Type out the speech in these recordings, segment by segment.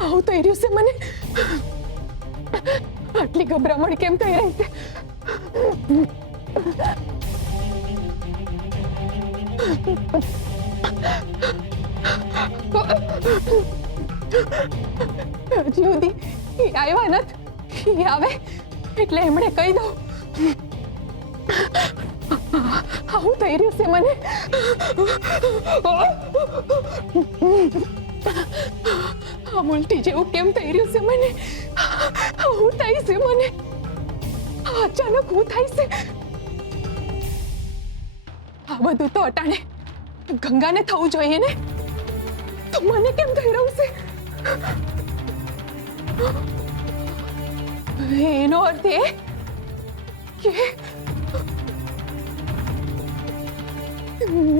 આવું થઈ રહ્યું છે મને. આટલી ગભરામણ કેમ થઈ રહી છે? હજી સુધી એ આવ્યા નથી. એ આવે એટલે એમણે કહી દઉં. આવું થઈ રહ્યું છે મને. આ ઉલટી જેવું કેમ થઈ રહ્યું છે મને? આવું થાય છે મને. અચાનક હું થાય છે. આ બધું તો અટાણે ગંગાને થવું જોઈએ ને, તો મને કેમ થઈ રહ્યું છે? એનો અર્થ એ કે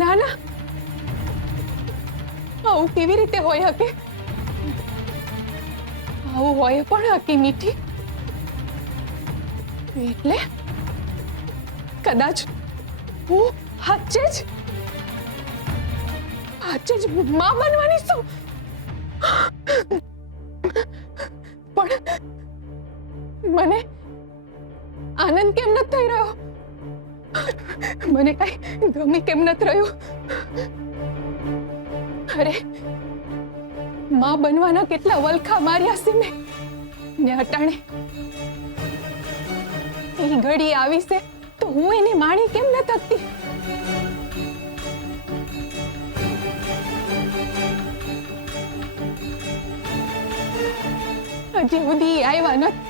ના ના, આવું કેવી રીતે હોય શકે? આવું હોય પણ હકી મીઠી. એટલે કદાચ હું સાચે જ માં બનવાની છું. પણ મને આનંદ કેમ નથી થઈ રહ્યો? મને કઈ ગમી કેમ નથી રહ્યું? અરે, માં બનવાના કેટલા વલખા માર્યા છે મેં, ને અટાણે એ ઘડી આવી છે તો હું એને માણી કેમ ન થકતી? હજી સુધી આવ્યા નથી.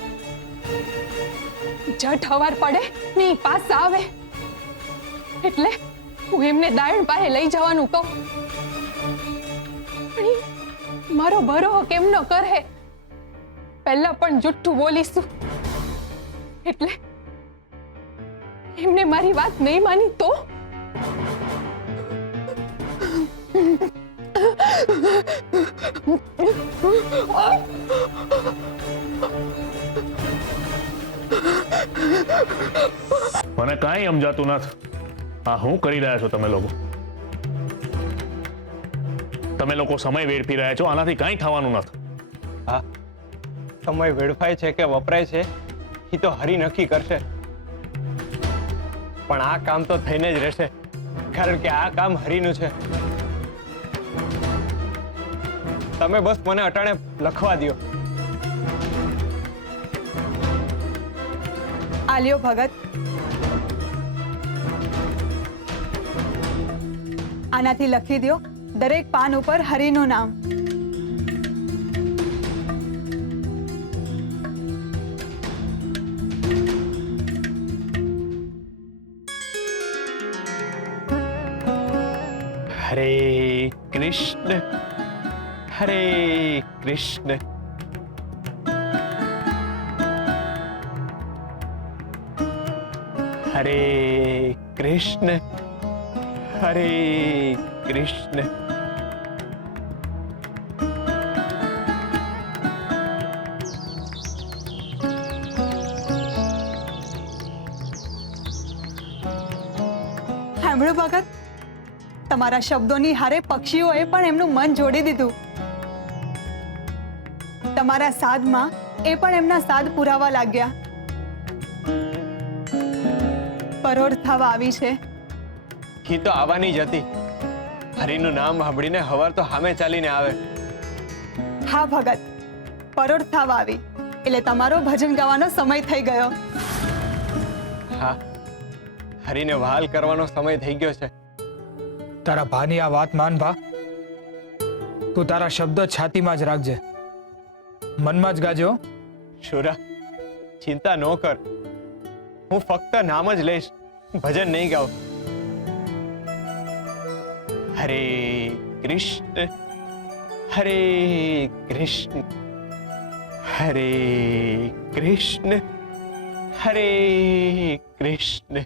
જટ હવાર પડે ને ઈ પાછા આવે એટલે હું એમને દાયણ પાસે લઈ જવાનું કહું. પણ ઈ મારો ભરોહો કેમ ન કરે? પહેલા પણ જુઠ્ઠું બોલીશું એટલે એમને મારી વાત નહીં માની તો? મને કાંઈ સમજાતું નથી. આ શું કરી રહ્યા છો તમે લોકો? તમે લોકો સમય વેડફી રહ્યા છો, આનાથી કાંઈ થવાનું નથી. હા, સમય વેડફાય છે કે વપરાય છે એ તો હરી નક્કી કરશે. પણ આ કામ તો થઈને જ રહેશે, કારણ કે આ કામ હરીનું છે. તમે બસ મને અટાણે લખવા દો. આલ્યો ભગત, આનાથી લખી દો દરેક પાન ઉપર હરિનું નામ. હરે કૃષ્ણ હરે કૃષ્ણ હરે કૃષ્ણ હરે કૃષ્ણ. સાંભળો ભગત, તમારા શબ્દોની હારે પક્ષીઓએ પણ એમનું મન જોડી દીધું. તમારા સાદમાં એ પણ એમના સાદ પુરાવા લાગ્યા. પરોઢ થવા આવી છે. ઈ તો આવવાની જ હતી. હરિનું નામ સાંભળીને હવાર તો સામે ચાલીને આવે. હા ભગત, પરોઢ થવા આવી એટલે તમારો ભજન ગાવાનો સમય થઈ ગયો. હા, હરિને વહાલ કરવાનો સમય થઈ ગયો છે. તારા ભાની આ વાત માન ભા. તું તારા શબ્દ છાતીમાં જ રાખજે, મનમાં જ ગાજો. શુરા, ચિંતા ન કર. હું ફક્ત નામ જ લઈશ, ભજન નહીં ગાઉં. હરે કૃષ્ણ હરે કૃષ્ણ હરે કૃષ્ણ હરે કૃષ્ણ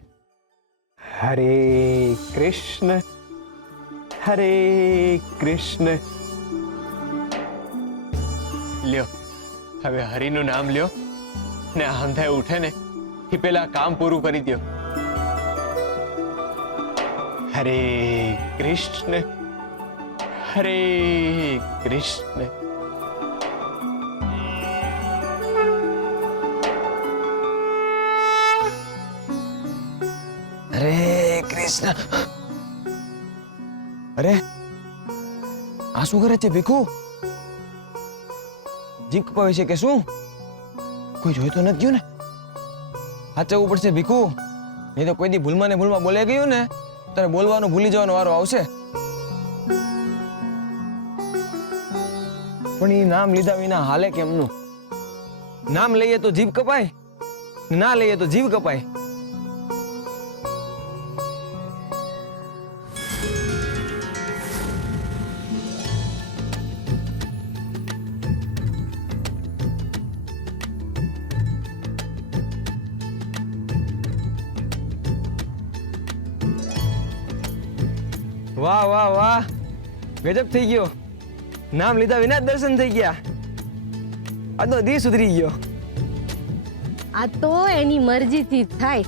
હરે કૃષ્ણ હરે કૃષ્ણ. લ્યો, હવે હરિનું નામ લ્યો ને આંધાય ઉઠે ને એ પેલા કામ પૂરું કરી દો. હરે કૃષ્ણ હરે કૃષ્ણ. અરે કૃષ્ણ. અરે આ શું કરે છે ભીખુ? જીભ કપાવે છે કે શું? કોઈ જોઈ તો નથી ગયું ને? સાચવવું પડશે ભીખુ, નહીં તો કોઈ દી ભૂલમાં ને ભૂલમાં બોલાઈ ગયું ને તારે બોલવાનું ભૂલી જવાનો વારો આવશે. પણ એ નામ લીધા વિના હાલે કેમનું? નામ લઈએ તો જીભ કપાય, ના લઈએ તો જીવ કપાય. વાહ વાહ વાહ, ગજબ થઈ ગયો. નામ લીધા વિના જ દર્શન થઈ ગયા. આ તો દી સુધરી ગયો. આ તો એની મરજીથી જ થાય.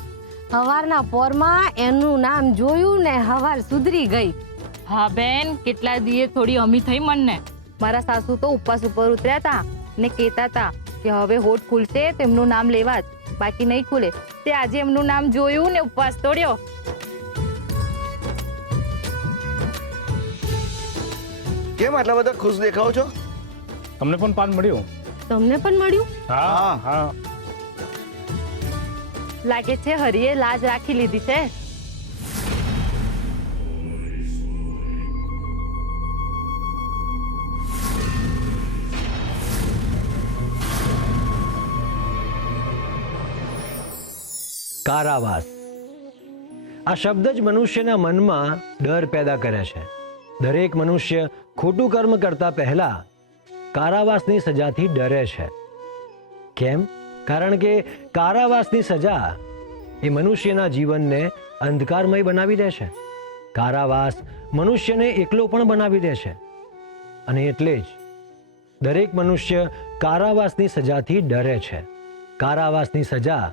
હવારના પોરમાં એનું નામ જોયું ને હવાર સુધરી ગઈ. હા બેન, કેટલા દીએ થોડી અમી થઈ મનને. મારા સાસુ તો ઉપવાસ ઉપર ઉતર્યા હતા ને કહેતા હતા કે હવે હોઠ ખુલશે તેમનું નામ લેવા જ, બાકી નહીં ખુલે. તે આજે એમનું નામ જોયું ને ઉપવાસ તોડ્યો. કેમ આટલા બધા ખુશ દેખાવ છો? તમને પણ પાન મળ્યું? તમને પણ મળ્યું? હા હા. લાગે છે હરિએ લાજ રાખી લીધી છે. કારાવાસ આ શબ્દ જ મનુષ્યના મનમાં ડર પેદા કરે છે. દરેક મનુષ્ય ખોટું કર્મ કરતા પહેલા કારાવાસની સજાથી ડરે છે. કેમ? કારણ કે કારાવાસની સજા એ મનુષ્યના જીવનને અંધકારમય બનાવી દે છે. કારાવાસ મનુષ્યને એકલો પણ બનાવી દે છે. અને એટલે જ દરેક મનુષ્ય કારાવાસની સજાથી ડરે છે. કારાવાસની સજા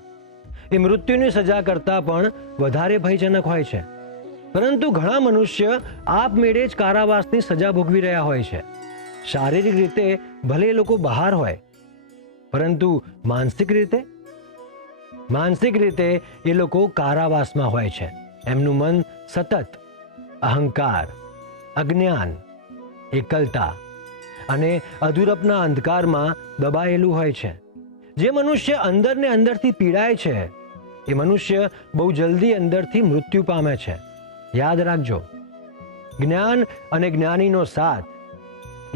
એ મૃત્યુની સજા કરતાં પણ વધારે ભયજનક હોય છે. પરંતુ ઘણા મનુષ્ય આપમેળે જ કારાવાસની સજા ભોગવી રહ્યા હોય છે. શારીરિક રીતે ભલે એ લોકો બહાર હોય, પરંતુ માનસિક રીતે એ લોકો કારાવાસમાં હોય છે. એમનું મન સતત અહંકાર, અજ્ઞાન, એકલતા અને અધૂરપના અંધકારમાં દબાયેલું હોય છે. જે મનુષ્ય અંદર ને અંદરથી પીડાય છે એ મનુષ્ય બહુ જલ્દી અંદરથી મૃત્યુ પામે છે. યાદ રાખજો, જ્ઞાન અને જ્ઞાનીનો સાથ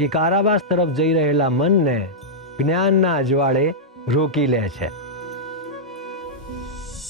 એ કારાવાસ તરફ જઈ રહેલા મનને જ્ઞાનના અજવાળે રોકી લે છે.